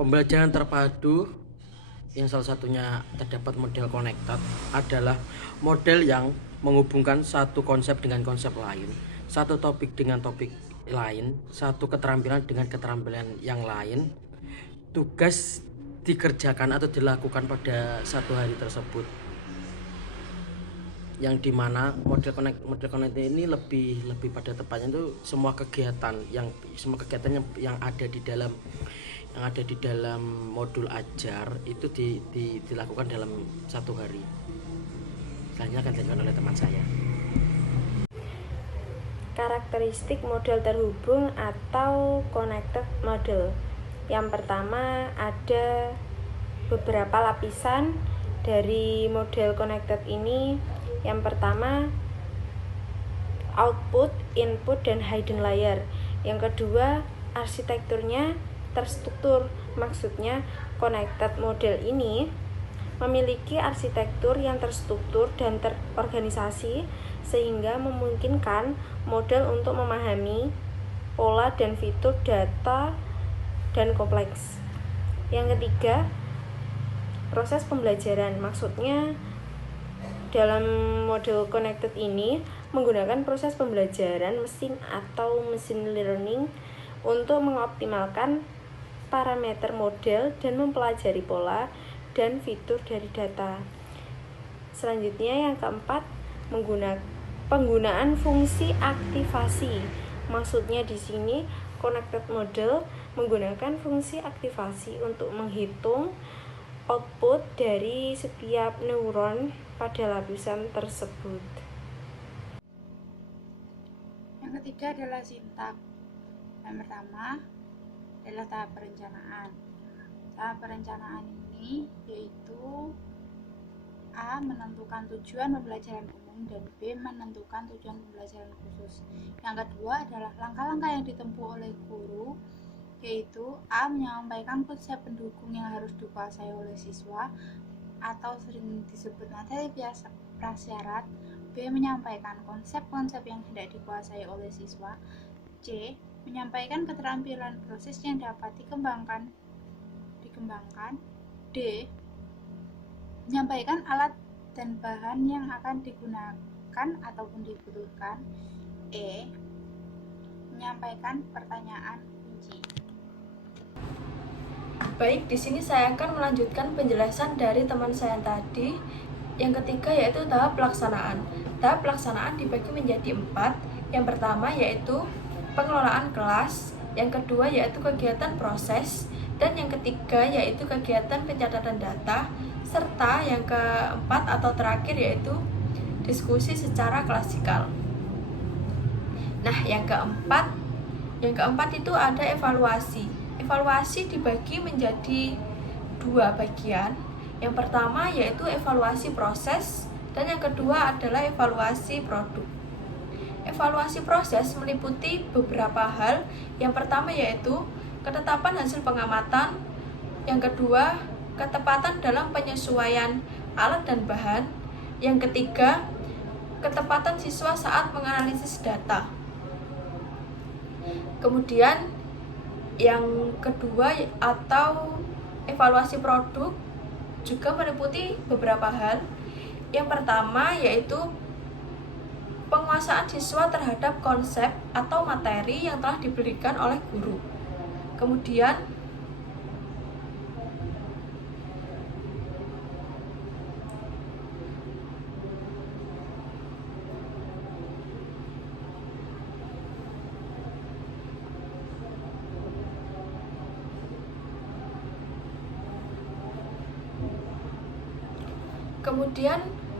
Pembelajaran terpadu yang salah satunya terdapat model connected adalah model yang menghubungkan satu konsep dengan konsep lain, satu topik dengan topik lain, satu keterampilan dengan keterampilan yang lain. Tugas dikerjakan atau dilakukan pada satu hari tersebut, yang dimana model connect ini lebih pada tepatnya itu semua kegiatan yang ada di dalam modul ajar itu dilakukan dalam satu hari. Selanjutnya akan dilakukan oleh teman saya. Karakteristik model terhubung atau connected model. Yang pertama, ada beberapa lapisan dari model connected ini. Yang pertama, output, input, dan hidden layer. Yang kedua, arsitekturnya terstruktur. Maksudnya, connected model ini memiliki arsitektur yang terstruktur dan terorganisasi sehingga memungkinkan model untuk memahami pola dan fitur data dan kompleks. Yang ketiga, proses pembelajaran. Maksudnya dalam model connected ini menggunakan proses pembelajaran mesin atau machine learning untuk mengoptimalkan parameter model dan mempelajari pola dan fitur dari data. Selanjutnya yang keempat, penggunaan fungsi aktivasi. Maksudnya di sini connected model menggunakan fungsi aktivasi untuk menghitung output dari setiap neuron pada lapisan tersebut. Yang ketiga adalah sintak. Yang pertama adalah tahap perencanaan. Tahap perencanaan ini yaitu A. Menentukan tujuan pembelajaran umum dan B. Menentukan tujuan pembelajaran khusus. Yang kedua adalah langkah-langkah yang ditempuh oleh guru, yaitu A. Menyampaikan konsep pendukung yang harus dikuasai oleh siswa atau sering disebut materi prasyarat. B. Menyampaikan konsep-konsep yang tidak dikuasai oleh siswa. C. Menyampaikan keterampilan proses yang dapat dikembangkan. D. Menyampaikan alat dan bahan yang akan digunakan ataupun dibutuhkan. E. Menyampaikan pertanyaan kunci. Baik, di sini saya akan melanjutkan penjelasan dari teman saya tadi. Yang ketiga yaitu tahap pelaksanaan. Tahap pelaksanaan dibagi menjadi 4. Yang pertama yaitu pengelolaan kelas, yang kedua yaitu kegiatan proses, dan yang ketiga yaitu kegiatan pencatatan data, serta yang keempat atau terakhir yaitu diskusi secara klasikal. Nah, yang keempat itu ada evaluasi. Evaluasi dibagi menjadi 2 bagian. Yang pertama yaitu evaluasi proses, dan yang kedua adalah evaluasi produk. Evaluasi proses meliputi beberapa hal. Yang pertama yaitu ketetapan hasil pengamatan, yang kedua ketepatan dalam penyesuaian alat dan bahan, yang ketiga ketepatan siswa saat menganalisis data. Kemudian yang kedua atau evaluasi produk juga meliputi beberapa hal. Yang pertama yaitu penguasaan siswa terhadap konsep atau materi yang telah diberikan oleh guru. Kemudian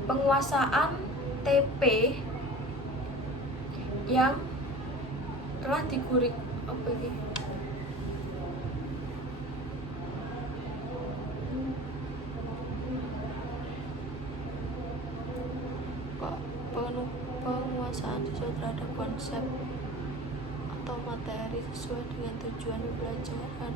penguasaan TP yang telah digurik penguasaan siswa terhadap konsep atau materi sesuai dengan tujuan pembelajaran.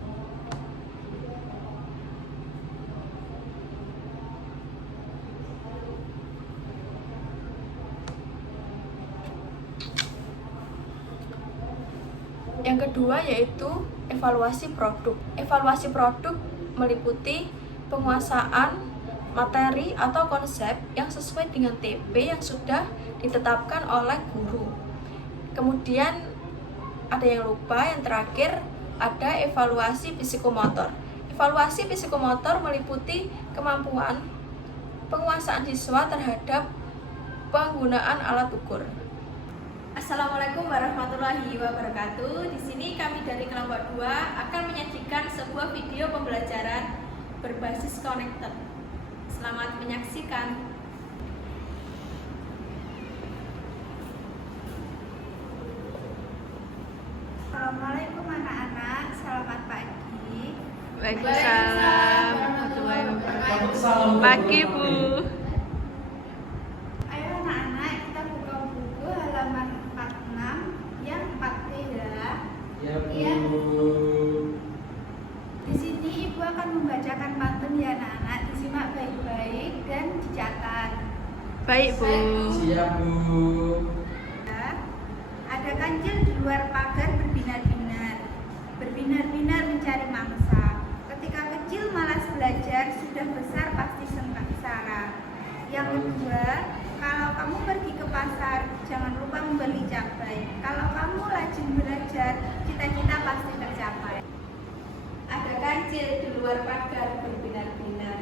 Yang Yang kedua yaitu evaluasi produk. Evaluasi produk meliputi penguasaan materi atau konsep yang sesuai dengan TP yang sudah ditetapkan oleh guru. Kemudian ada yang lupa, yang terakhir ada evaluasi psikomotor. Evaluasi psikomotor meliputi kemampuan penguasaan siswa terhadap penggunaan alat ukur. Assalamualaikum warahmatullahi wabarakatuh. Di sini kami dari kelompok 2 akan menyajikan sebuah video pembelajaran berbasis connected. Selamat menyaksikan. Assalamualaikum anak-anak, selamat pagi. Waalaikumsalam warahmatullahi wabarakatuh. Pagi, Bu. Ayo anak-anak, kita buka buku halaman 46 yang 4B ya. Ya, Bu. Di sini Ibu akan membacakan pantun ya anak-anak. Disimak baik-baik dan dicatat. Baik, Bu. Siap, Bu. Ya. Ada kancil di luar pagar berbinar-binar, berbinar-binar mencari mangsa. Ketika kecil malas belajar, sudah besar pasti sengsara. Yang kedua, kalau kamu pergi ke pasar, jangan lupa membeli cabai. Kalau kamu rajin belajar, cita-cita pasti tercapai. Ada kancil di luar pagar berbinar-binar,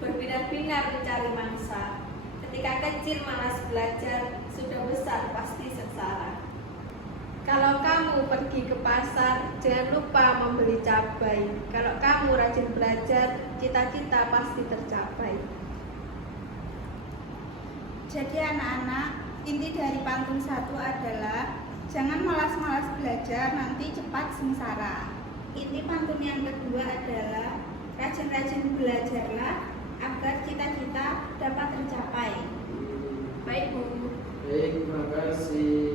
berbinar-binar mencari mangsa. Ketika kecil malas belajar, sudah besar pasti sengsara. Kalau kamu pergi ke pasar, jangan lupa membeli cabai. Kalau kamu rajin belajar, cita-cita pasti tercapai. Jadi anak-anak, inti dari pantun 1 adalah jangan malas-malas belajar, nanti cepat sengsara. Inti pantun yang kedua adalah rajin-rajin belajarlah agar cita-cita dapat tercapai. Baik, Bu. Baik, terima kasih.